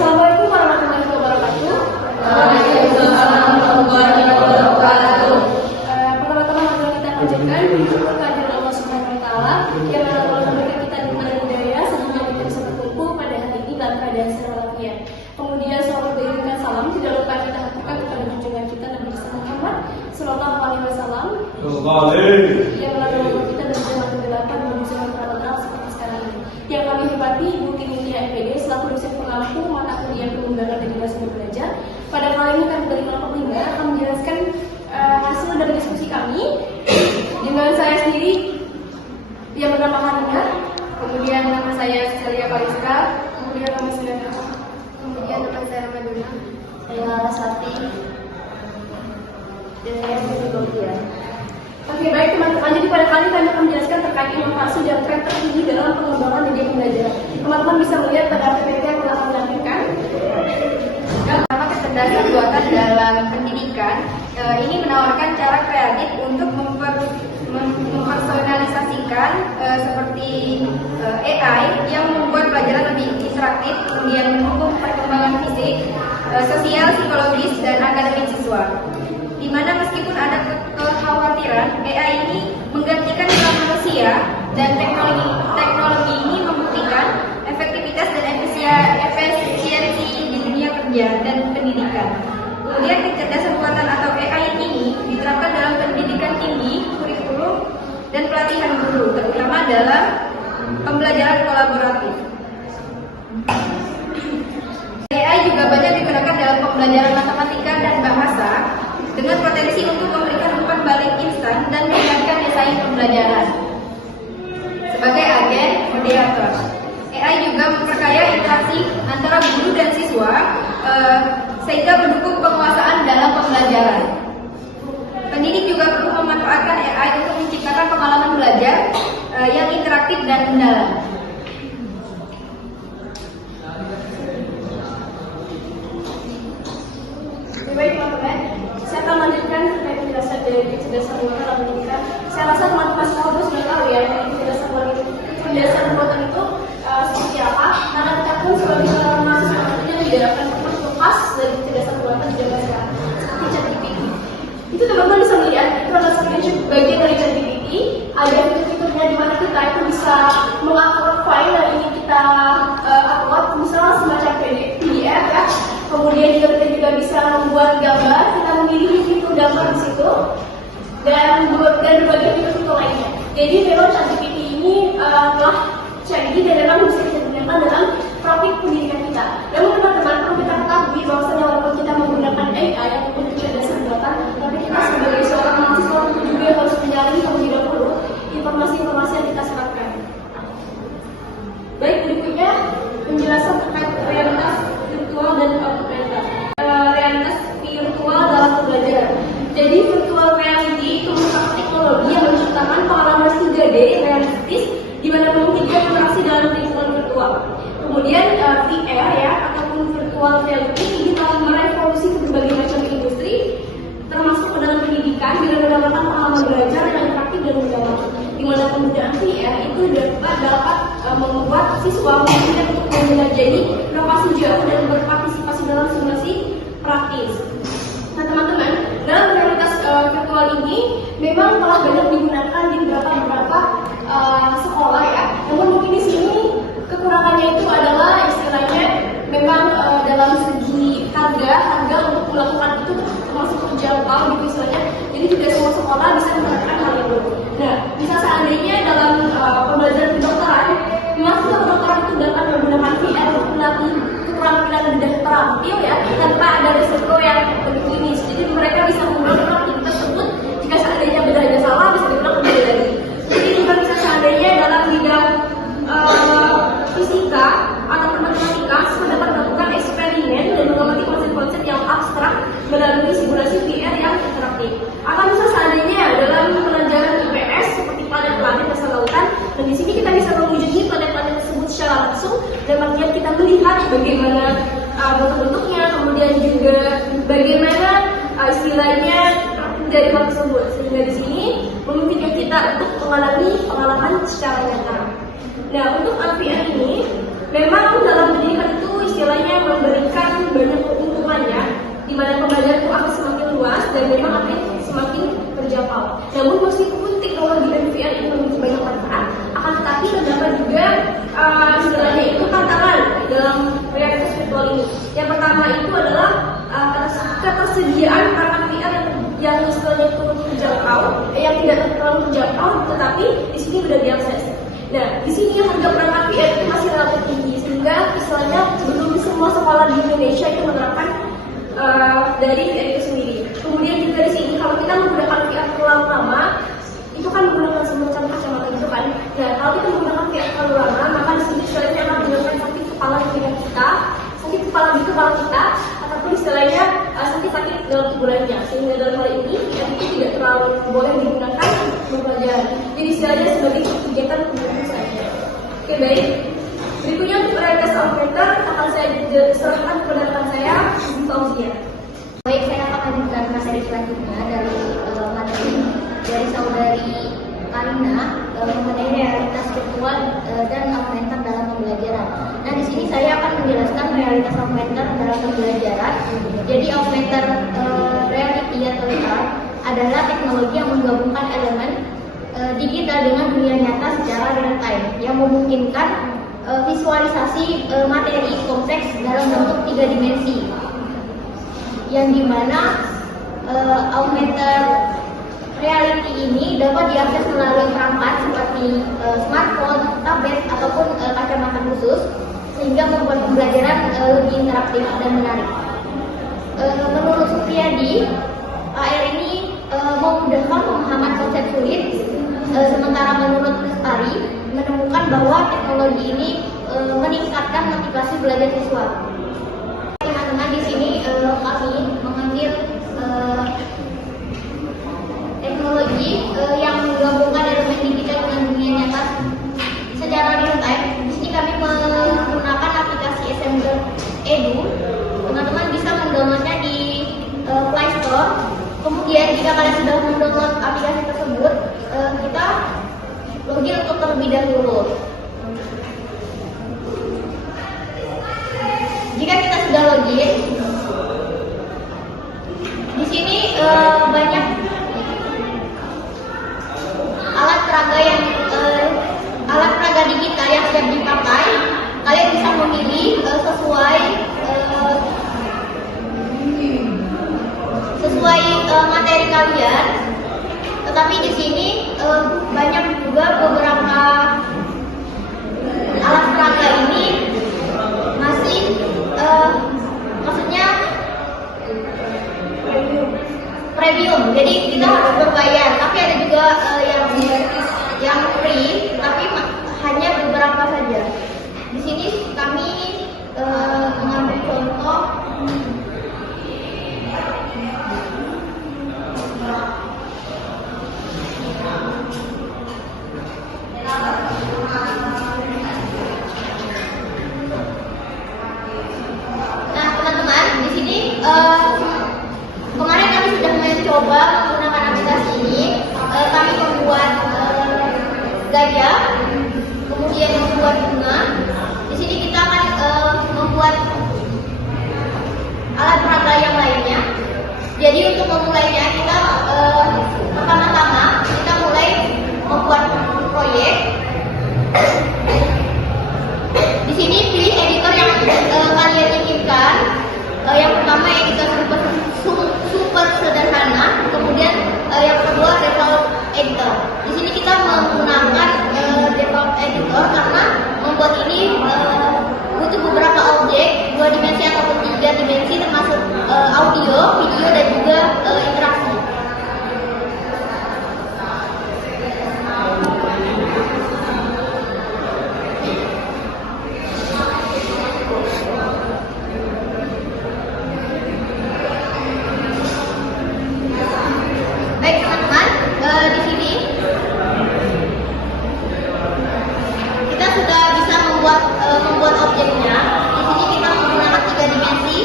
Assalamualaikum warahmatullahi wabarakatuh. Waalaikumsalam warahmatullahi wabarakatuh. Pertama-tama marilah kita panjatkan kehadiran Allah Subhanahu wa taala yang mana telah memberikan kita nikmat dan hidayah sehingga kita bisa berkumpul pada hari ini dalam keadaan sehat walafiat. Kemudian salawat dan salam tidak lupa kita haturkan kepada junjungan kita Nabi Muhammad sallallahu alaihi wasallam yang telah menolong kita dan jalan kegelapan menuju jalan terang seperti sekarang ini. Yang kami hormati Ibu Kiniti MPD selaku dosen pengampu mata kuliah pengembangan dan bahasa belajar. Pada kali ini kami dari kelompok 5 akan menjelaskan hasil dari diskusi kami dengan saya sendiri yang bernama Hanina, kemudian nama saya Celia Kaliska, kemudian nama saya kemudian nama saya Ramaduna, saya Larasati, dan saya Siti. Oke, baik teman-teman, jadi pada kali ini kami akan menjelaskan terkait inovasi dan tren terkini dalam pengembangan media pembelajaran. Teman-teman bisa melihat pada PPT yang telah kami lampirkan. Kecerdasan buatan dalam pendidikan ini menawarkan cara kreatif untuk mempersonalisasikan seperti AI yang membuat pelajaran lebih interaktif, kemudian mendukung perkembangan fisik, sosial, psikologis, dan akademik siswa. Di mana meskipun ada kekhawatiran AI ini menggantikan peran manusia dan teknologi ini membuktikan efektivitas dan efisiensi di dunia kerja dan pendidikan. Kemudian kecerdasan buatan atau AI ini diterapkan dalam pendidikan tinggi, kurikulum, dan pelatihan guru, terutama dalam pembelajaran kolaboratif. AI juga banyak digunakan dalam pembelajaran matematika dan bahasa dengan potensi untuk memberikan umpan balik instan dan meningkatkan desain pembelajaran. Sebagai agen moderator, AI juga memperkaya interaksi antara guru dan siswa sehingga mendukung penguasaan dalam pembelajaran. Pendidik juga perlu memanfaatkan AI untuk menciptakan pengalaman belajar yang interaktif dan mendalam. Baik teman-teman, saya akan melanjutkan terkait penjelasan dari kecerdasan buatan dalam pendidikan. Saya rasa teman-teman semua sudah tahu ya kecerdasan buatan itu seperti apa. Karena kita pun sebagai seorang mahasiswa tentunya tidak akan terlepas dari kecerdasan buatan di zaman sekarang seperti ChatGPT. Itu teman-teman bisa melihat itu adalah bagian dari ChatGPT. Ada fitur-fiturnya di mana kita itu bisa mengupload file yang ingin kita upload, misalnya semacam PDF ya. Kemudian kita juga bisa membuat gambar, kita memilih fitur gambar di situ dan berbagai fitur lainnya. Jadi memang ChatGPT ini telah canggih dan memang bisa kita gunakan dalam topik pendidikan kita. Namun teman-teman perlu kita ketahui bahwasanya walaupun kita menggunakan AI ataupun kecerdasan buatan, tapi kita sebagai seorang mahasiswa juga harus menjalani terlebih dahulu informasi-informasi yang kita serapkan. Baik, berikutnya penjelasan terkait realitas virtual dan augmented. Realitas virtual dalam pembelajaran. Jadi virtual reality itu merupakan teknologi yang menciptakan pengalaman 3D realistis di mana memungkinkan interaksi dalam lingkungan virtual. Kemudian VR ya ataupun virtual reality ini telah merevolusi berbagai macam industri termasuk ke dalam pendidikan dengan menawarkan pengalaman belajar yang interaktif dan mendalam. Di mana penggunaan VR itu dapat membuat siswa memungkinkan untuk menjadi inovasi jauh dan berpartisipasi dalam simulasi praktis. Nah teman-teman, dalam realitas virtual ini memang telah banyak digunakan di beberapa sekolah ya. Namun mungkin di sini kekurangannya itu adalah istilahnya memang dalam segi harga untuk melakukan itu termasuk terjangkau gitu istilahnya. Jadi tidak semua sekolah bisa menerapkan hal itu. Nah, bisa seandainya dalam pembelajaran kedokteran, mahasiswa kedokteran itu dapat menggunakan VR untuk melatih keterampilan dan terampil ya tanpa ada risiko yang begitu ini. Jadi mereka bisa menggunakan aktivitas tersebut jika seandainya bedanya salah bisa diulang kembali lagi. Jadi juga bisa seandainya dalam bidang fisika atau matematika dapat melakukan eksperimen dan mengamati konsep-konsep yang abstrak melalui simulasi VR yang interaktif. Atau bisa seandainya dalam pelajaran IPS seperti planet-planet dasar lautan, dan di sini kita bisa mewujudkan planet-planet tersebut secara langsung dan bagian kita melihat bagaimana bentuk-bentuknya, kemudian juga bagaimana istilahnya dari hal tersebut. Sehingga di sini memungkinkan kita untuk mengalami pengalaman secara nyata. Nah, untuk VR ini memang dalam pendidikan itu istilahnya memberi Yang pertama itu adalah ketersediaan perangkat VR yang istilahnya itu terjangkau, yang tidak terlalu terjangkau, tetapi di sini mudah diakses. Nah, di sini harga perangkat VR itu masih relatif tinggi, sehingga istilahnya belum semua sekolah di Indonesia itu menerapkan dari VR itu sendiri. Kemudian juga di sini kalau kita menggunakan VR terlalu lama, itu kan menggunakan semacam kacamata itu kan. Nah, kalau kita menggunakan VR terlalu lama, maka di sini istilahnya akan menyebabkan sakit kepala di kita, sakit kepala di kepala kita, ataupun istilahnya sakit-sakit dalam tubuh lainnya. Sehingga dalam hal ini VR itu tidak terlalu boleh digunakan untuk belajar. Jadi istilahnya sebagai kegiatan pembelajaran saja. Oke, baik. Berikutnya untuk realitas augmented akan saya serahkan kepada rekan saya, Fauzia. Baik, saya akan lanjutkan materi selanjutnya dari materi dari saudari Karina mengenai realitas virtual dan augmented dalam pembelajaran. Nah, di sini saya akan menjelaskan realitas augmented dalam pembelajaran. Jadi augmented reality atau VR adalah teknologi yang menggabungkan elemen digital dengan dunia nyata secara real time yang memungkinkan visualisasi materi kompleks dalam bentuk 3 dimensi, yang dimana augmented reality ini dapat diakses melalui perangkat seperti smartphone, tablet, ataupun kacamata khusus, sehingga membuat pembelajaran lebih interaktif dan menarik. Menurut Supriyadi, AR ini memudahkan pemahaman konsep sulit, sementara menurut Lestari menemukan bahwa teknologi ini meningkatkan motivasi belajar siswa. Teman-teman, di sini kami mengambil teknologi yang menggabungkan elemen digital dengan dunia nyata secara real time. Di sini kami menggunakan aplikasi Assembler Edu. Teman-teman bisa mendownloadnya di Play Store. Kemudian jika kalian sudah mendownload aplikasi tersebut, kita login untuk terlebih dahulu. Jika kita sudah login, di sini banyak alat peraga digital yang siap dipakai. Kalian bisa memilih sesuai materi kalian. Tetapi di sini banyak juga beberapa alat peraga ini masih maksudnya premium. Jadi kita harus berbayar. Tapi ada juga yang free, tapi hanya beberapa saja. Di sini kami mengambil contoh kemarin kami sudah mencoba menggunakan aplikasi ini. Kami membuat gajah, kemudian membuat bunga. Di sini kita akan membuat alat peraga yang lainnya. Jadi untuk memulainya kita pertama-tama kita mulai membuat proyek. Di sini pilih editor yang kalian inginkan. Yang pertama editor super sederhana, kemudian yang kedua default editor. Di sini kita menggunakan default editor karena membuat ini butuh beberapa objek 2 dimensi ataupun 3 dimensi termasuk audio, video, dan juga interaksi. Membuat objeknya. Di sini kita menggunakan 3 dimensi.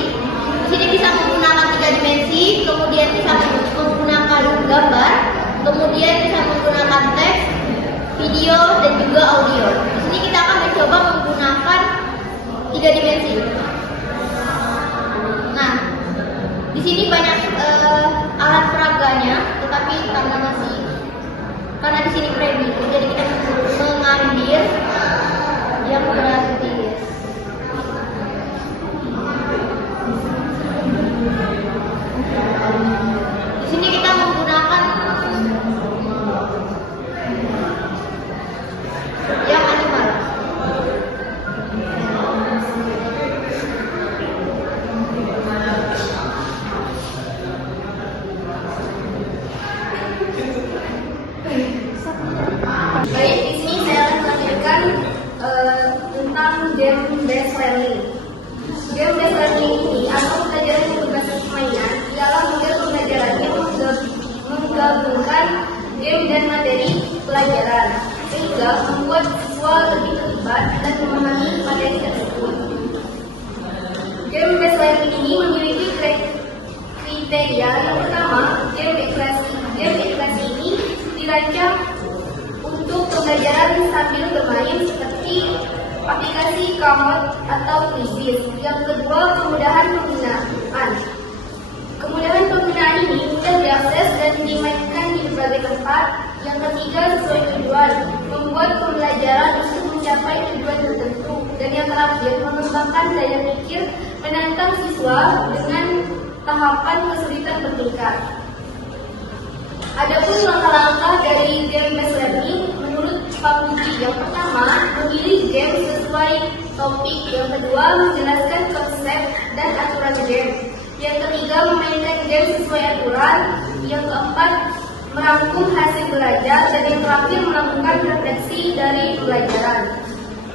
Di sini bisa menggunakan 3 dimensi, kemudian bisa menggunakan gambar, kemudian bisa menggunakan teks, video, dan juga audio. Di sini kita akan mencoba menggunakan 3 dimensi. Nah, di sini banyak alat peraganya, tetapi karena di sini premium, jadi kita mengambil yang gratis. dan materi pelajaran, sehingga membuat siswa lebih terlibat dan memahami materi tersebut. Game-based learning ini memiliki kriteria. Yang pertama, game edukasi ini dirancang untuk pembelajaran sambil bermain seperti aplikasi Kahoot atau Quizzes. Yang kedua, kemudahan penggunaan. Kemudahan penggunaan ini mudah diakses dan dimainkan di berbagai tempat. Yang ketiga, sesuai tujuan, membuat pembelajaran untuk mencapai tujuan tertentu. Dan yang terakhir, mengembangkan daya pikir, menantang siswa dengan tahapan kesulitan bertingkat. Adapun langkah-langkah dari game-based learning menurut Pak Puji, yang pertama, memilih game sesuai topik. Yang kedua, menjelaskan konsep dan aturan game. Yang ketiga, memainkan game sesuai aturan. Yang keempat, merangkum hasil belajar. Dan yang terakhir, melakukan refleksi dari pelajaran.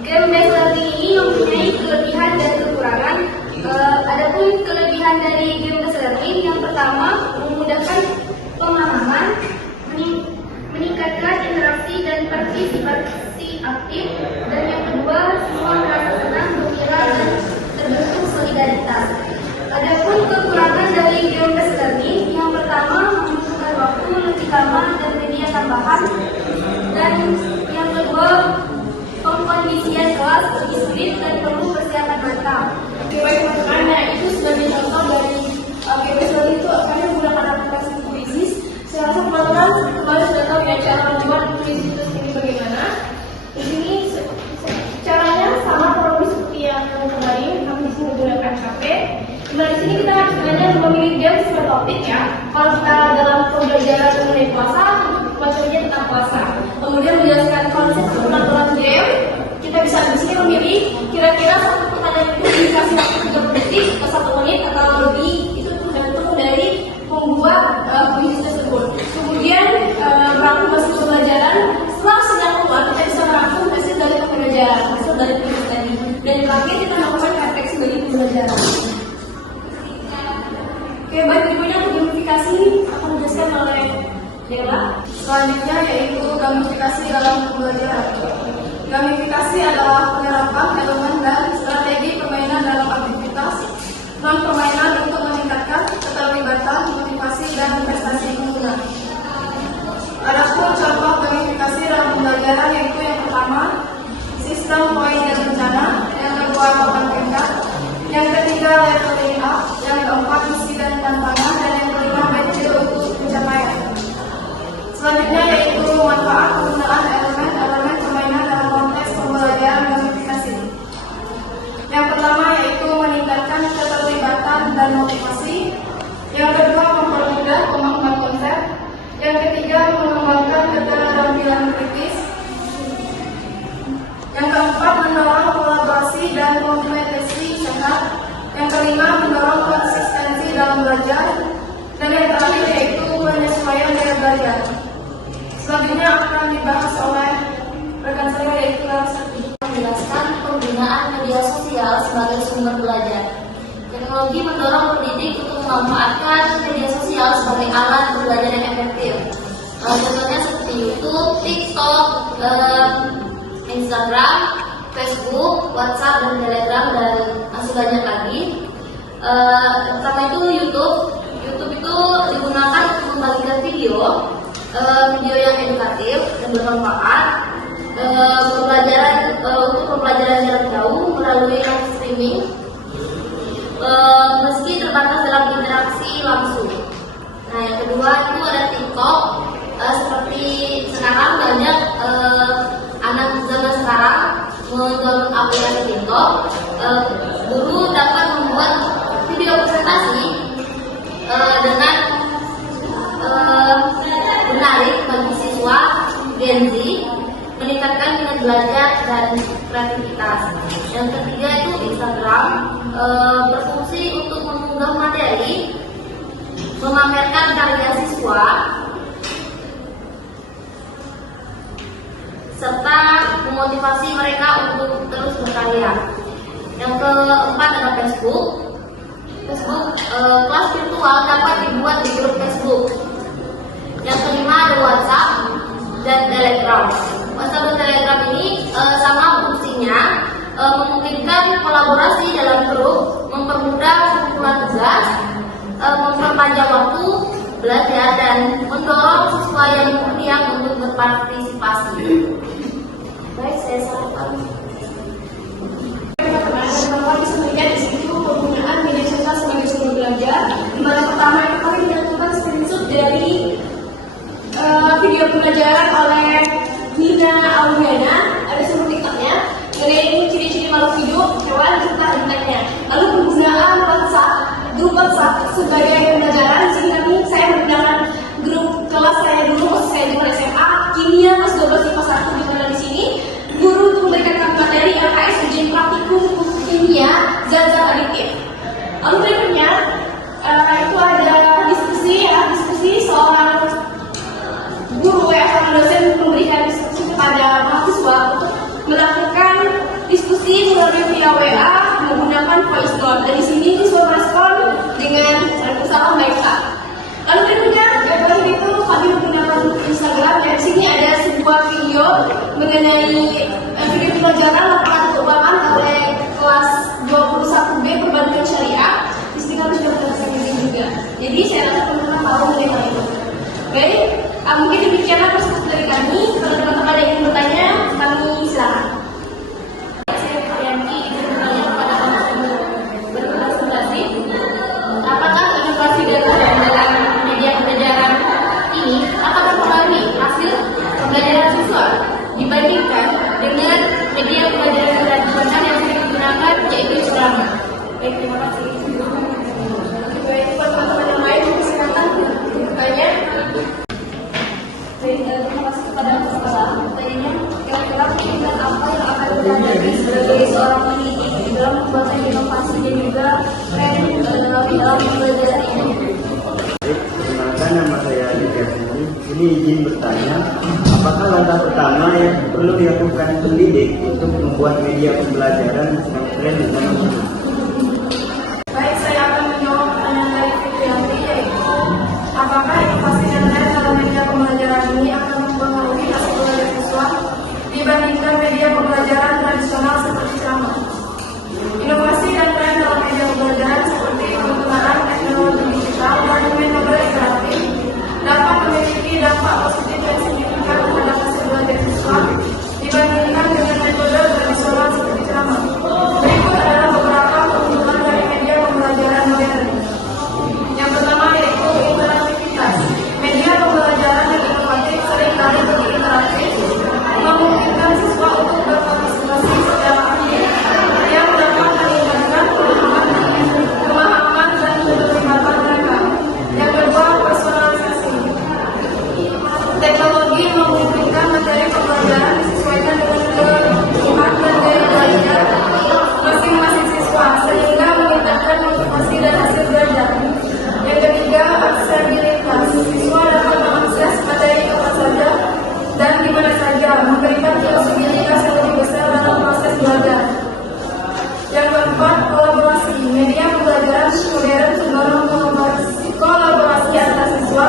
Game-based learning ini mempunyai kelebihan dan kekurangan. Adapun kelebihan dari game-based learning, yang pertama, memudahkan pemahaman, meningkatkan interaksi dan partisipasi aktif, dan yang kedua, semua merasa senang, gembira, dan terbentuk solidaritas. Adapun kekurangan dari game-based learning, yang pertama, membutuhkan waktu lebih lama dan media tambahan, dan yang kedua, pengkondisian kelas lebih sulit dan perlu persiapan matang. Baik teman-teman, nah itu sebagai contoh dari game-based learning itu akan menggunakan aplikasi Quizzes. Saya rasa teman-teman kemarin sudah tahu ya cara membuat Quizzes itu sendiri bagaimana. Di sini caranya sama kurang lebih seperti yang kemarin, kami di sini menggunakan HP. Nah, di sini kita hanya memilih game sesuai topik ya. Kalau kita dalam pembelajaran mengenai puasa, materinya tentang puasa. Kemudian menjelaskan konsep aturan game. Kita bisa di sini memilih kira-kira satu pertanyaan itu dikasih waktu 30 detik atau 1 menit atau lebih. Itu tergantung dari membuat quiz tersebut. Kemudian merangkum hasil pembelajaran. Setelah sidang keluar, kita bisa merangkum hasil dari pembelajaran, hasil dari quiz tadi. Dan terakhir kita melakukan refleksi bagi pembelajaran. Oke, baik, berikutnya untuk gamifikasi akan dijelaskan oleh Dela. Selanjutnya yaitu gamifikasi dalam pembelajaran. Gamifikasi adalah penerapan elemen dan strategi permainan dalam aktivitas non-permainan untuk meningkatkan keterlibatan, motivasi, dan prestasi pengguna. Adapun contoh gamifikasi dalam pembelajaran yaitu yang pertama, sistem poin dan rencana, yang kedua papan tingkat, yang ketiga leveling up, yang keempat misi dan tantangan, dan yang kelima metode untuk pencapaian. Selanjutnya yaitu manfaat penggunaan elemen permainan dalam konteks pembelajaran gamifikasi. Yang pertama yaitu meningkatkan keterlibatan dan motivasi. Yang kedua, mempermudah pemahaman konsep. Yang ketiga, mengembangkan keterampilan kritis. Yang keempat, mendorong kolaborasi dan kompetisi sehat. Yang kelima, mendorong konsistensi dalam belajar. Dan yang terakhir yaitu penyesuaian daya belajar. Selanjutnya akan dibahas oleh rekan saya yaitu Sakti. Menjelaskan penggunaan media sosial sebagai sumber belajar. Teknologi mendorong pendidik untuk memanfaatkan media sosial sebagai alat belajar yang efektif. Contohnya seperti YouTube, TikTok, Instagram, Facebook, WhatsApp, dan Telegram, dan masih banyak lagi. Pertama itu YouTube. YouTube itu digunakan untuk membagikan video yang edukatif dan bermanfaat. Untuk pembelajaran jarak jauh melalui live streaming, meski terbatas dalam interaksi langsung. Nah, yang kedua itu ada TikTok. Seperti sekarang banyak anak zaman sekarang mendownload aplikasi TikTok. Guru dapat membuat video presentasi dengan menarik bagi siswa Gen Z, meningkatkan minat belajar dan kreativitas. Yang ketiga itu Instagram, berfungsi untuk mengunggah materi, memamerkan karya siswa, serta memotivasi mereka untuk terus berkarya. Yang keempat ada Facebook. Kelas virtual dapat dibuat di grup Facebook. Yang kelima ada WhatsApp. dan Telegram. WhatsApp dan Telegram ini sama fungsinya memungkinkan kolaborasi dalam grup, mempermudah pengumpulan tugas, memperpanjang waktu belajar dan mendorong siswa yang berniat untuk berpartisipasi. Baik, saya sarankan. Bahwa bisa melihat di situ penggunaan media sosial sebagai sumber belajar. Di mana pertama itu kami menentukan screenshot dari video pembelajaran oleh Nina Auliana, ada sebuah TikToknya. Mengenai ciri-ciri makhluk hidup, hewan serta habitatnya. Lalu penggunaan WhatsApp, grup WhatsApp sebagai pembelajaran. Di sini saya menggunakan grup kelas saya dulu, saya di SMA, kimia kelas 12 IPA 1 di mana di sini guru untuk memberikan materi LKS ujian praktikum kimia zat-zat adiktif. Lalu berikutnya itu ada diskusi seorang guru atau dosen memberikan diskusi kepada mahasiswa untuk melakukan diskusi melalui via WA menggunakan voice note. Dan di sini siswa merespon dengan usaha mereka. Lalu berikutnya itu kami menggunakan Instagram. Dan di sini ada sebuah video mengenai video pembelajaran laporan keuangan oleh kelas 21B perbandingan syariah. Di sini kami sudah menggunakan video juga. Jadi saya rasa teman-teman tahu mengenai hal itu. Baik, mungkin demikianlah perspektif dari kami. Kalau teman-teman ada yang ingin bertanya, kami silakan. Saya Priyanti ingin bertanya kepada teman-teman berkonsentrasi, apakah inovasi dalam media pembelajaran ini akan mempengaruhi hasil pembelajaran siswa dibandingkan dengan media pembelajaran tradisional yang sering digunakan, yaitu selama. Baik, terima kasih. Baik, teman-teman yang lain silakan bertanya. Baik, terima kasih kepada peserta. Pertanyaannya, kira-kira kegiatan apa yang akan dihadapi sebagai seorang pendidik dalam membuat inovasi dan juga tren dalam pembelajaran ini? Perkenalkan, nama saya Aditya Suri. Ini izin bertanya, apakah langkah pertama yang perlu dilakukan pendidik untuk membuat media pembelajaran yang tren di zaman ini? Baik, saya akan menjawab pertanyaan dari Fitriyanti, yaitu apakah inovasi dan tren dalam media pembelajaran ini akan mempengaruhi hasil belajar siswa dibandingkan media pembelajaran tradisional seperti ceramah. Inovasi dan tren dalam media pembelajaran seperti penggunaan teknologi digital dan metode interaktif dapat memiliki dampak positif dan signifikan terhadap hasil belajar siswa dibandingkan dengan metode tradisional seperti ceramah. Berikut adalah beberapa keuntungan dari media pembelajaran modern. Yang pertama yaitu interaktivitas. Media pembelajaran yang inovatif seringkali lebih interaktif, memungkinkan siswa untuk berpartisipasi secara aktif yang dapat meningkatkan pemahaman dan keterlibatan mereka. Yang kedua, personalisasi. Teknologi memungkinkan materi pembelajaran disesuaikan dengan kebutuhan dan gaya belajar masing-masing siswa sehingga meningkatkan motivasi dan hasil belajar. Yang ketiga, aksesibilitas. Siswa dapat mengakses materi kapan saja dan di mana saja, memberikan fleksibilitas yang lebih besar dalam proses belajar. Yang keempat, kolaborasi. Media pembelajaran modern mendorong kolaborasi antar siswa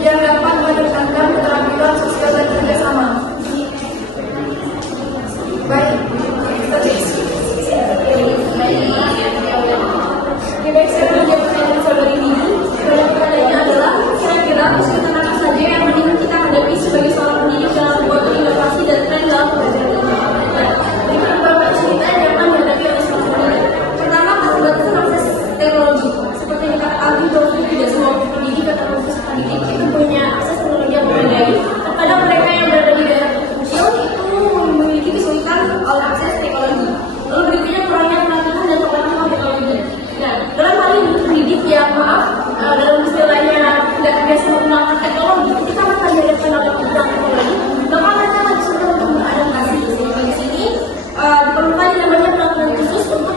yang dapat meningkatkan keterampilan sosial dan kerjasama. Baik, Baik, saya menjawab pertanyaan saudari ini. Pertanyaannya adalah, kira-kira kesulitan apa saja yang mungkin kita hadapi sebagai seorang pendidik dalam membuat inovasi dan tren dalam pembelajaran ini? Berikut beberapa kesulitan yang akan dihadapi oleh seorang pendidik. Pertama, keterbatasan akses teknologi. Seperti yang kita ketahui bahwa tidak semua pendidik atau peserta didik itu punya akses teknologi yang memadai. Terkadang mereka yang berada di daerah terpencil itu memiliki kesulitan akses teknologi. Lalu berikutnya kurangnya pelatihan dan pengetahuan teknologi. Nah, dalam hal ini pendidik yang dalam istilahnya tidak biasa menggunakan teknologi, ketika mereka dihadapkan oleh penggunaan teknologi, maka mereka akan kesulitan untuk beradaptasi. Sehingga di sini diperlukan yang namanya pelatihan khusus untuk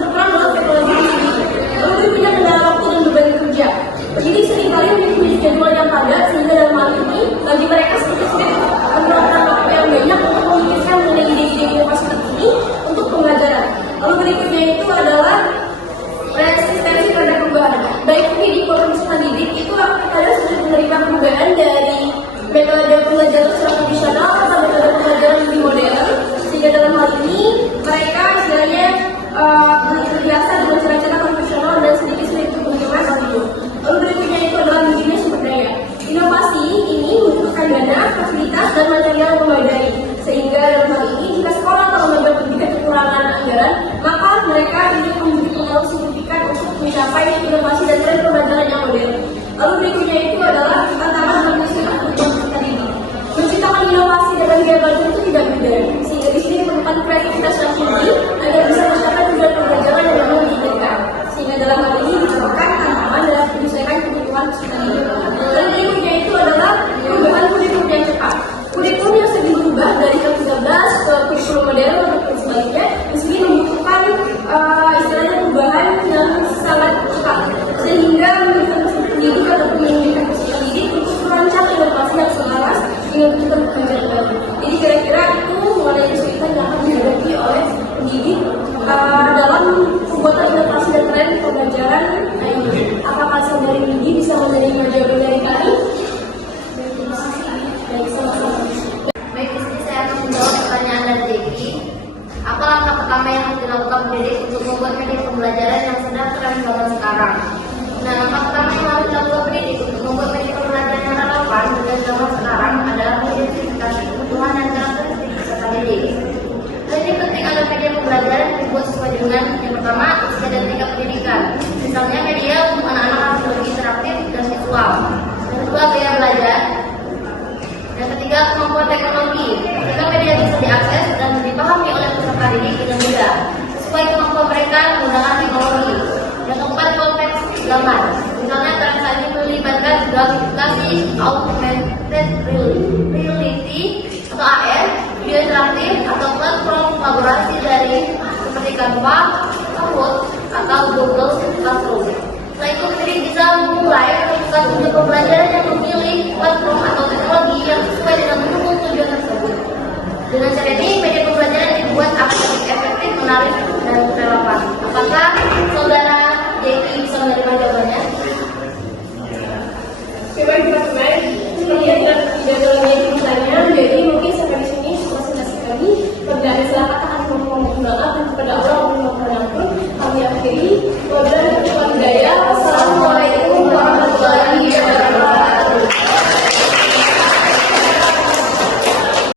berperan dalam teknologi ini. Lalu berikutnya kendala waktu dan beban kerja. Jadi seringkali memiliki jadwal yang padat sehingga dalam hal ini bagi mereka sedikit memerlukan waktu yang banyak untuk memikirkan mengenai ide-ide inovasi terkini untuk pembelajaran. Lalu berikutnya itu adalah resistensi terhadap perubahan. Baik pendidik maupun peserta didik itu kadang sudah menerima perubahan dari metode pembelajaran secara tradisional atau metode pembelajaran lebih modern, sehingga dalam hal ini mereka istilahnya terbiasa dengan cara-cara konvensional dan sedikit-sedikit penghitungan audio. Lalu berikutnya itu adalah minimnya sumber daya. Inovasi ini membutuhkan dana, fasilitas, dan material yang memadai. Sehingga dalam hal ini, jika sekolah atau lembaga pendidikan kekurangan anggaran, maka mereka ini memiliki pengaruh signifikan untuk mencapai inovasi dan tren pembelajaran yang modern. Lalu berikutnya itu adalah tantangan dalam menyusun kurikulum tadi. Menciptakan inovasi dengan gaya belajar itu tidak mudah, sehingga di sini diperlukan kreativitas yang tinggi agar bisa mencapai tujuan pembelajaran yang memang diinginkan. Sehingga dalam hal ini diperlukan tantangan dalam menyesuaikan kebutuhan studi. Dan berikutnya itu adalah perubahan kurikulum yang cepat. Kurikulum yang sering berubah dari tahun 13 ke kurikulum modern ataupun sebaliknya, di sini membutuhkan istilahnya perubahan yang sangat cepat, sehingga menyebabkan pendidik ataupun menunjukkan peserta didik untuk merancang inovasi yang selaras dengan tujuan pembelajaran baru. Jadi kira-kira itu mengenai kesulitan yang akan dihadapi oleh pendidik dalam pembuatan inovasi dan tren pembelajaran ini. Apakah saudari Widi bisa menerima jawaban dari kami? Baik, sama-sama. Baik, di sini saya akan menjawab pertanyaan dari Devi. Apa langkah pertama yang harus dilakukan pendidik untuk membuat media pembelajaran yang sedang tren zaman sekarang? Nah, langkah pertama yang harus dilakukan pendidik untuk membuat media pembelajaran yang relevan dengan zaman sekarang adalah mengidentifikasi kebutuhan dan karakteristik peserta didik. Jadi penting agar media pembelajaran dibuat sesuai dengan yang pertama, usia dan tingkat pendidikan. Misalnya media untuk anak-anak harus lebih interaktif dan visual. Yang kedua, gaya belajar. Yang ketiga, kemampuan teknologi. Jika media bisa diakses dan dipahami oleh peserta didik dengan mudah, sesuai kemampuan mereka menggunakan teknologi. Yang keempat, konteks zaman. Misalnya tren saat ini melibatkan gratifikasi, augmented reality atau AR, video interaktif atau platform kolaborasi dari seperti Canva, Kahoot, atau Google Classroom. Setelah itu pendidik bisa mulai melakukan tujuan pembelajaran yang memilih platform atau teknologi yang sesuai dengan mendukung tujuan tersebut. Dengan cara ini, media pembelajaran dibuat akan lebih efektif, menarik, dan relevan. Apakah saudara Devi bisa menerima jawabannya? Coba kita kembali, seperti yang tidak dalamnya misalnya, jadi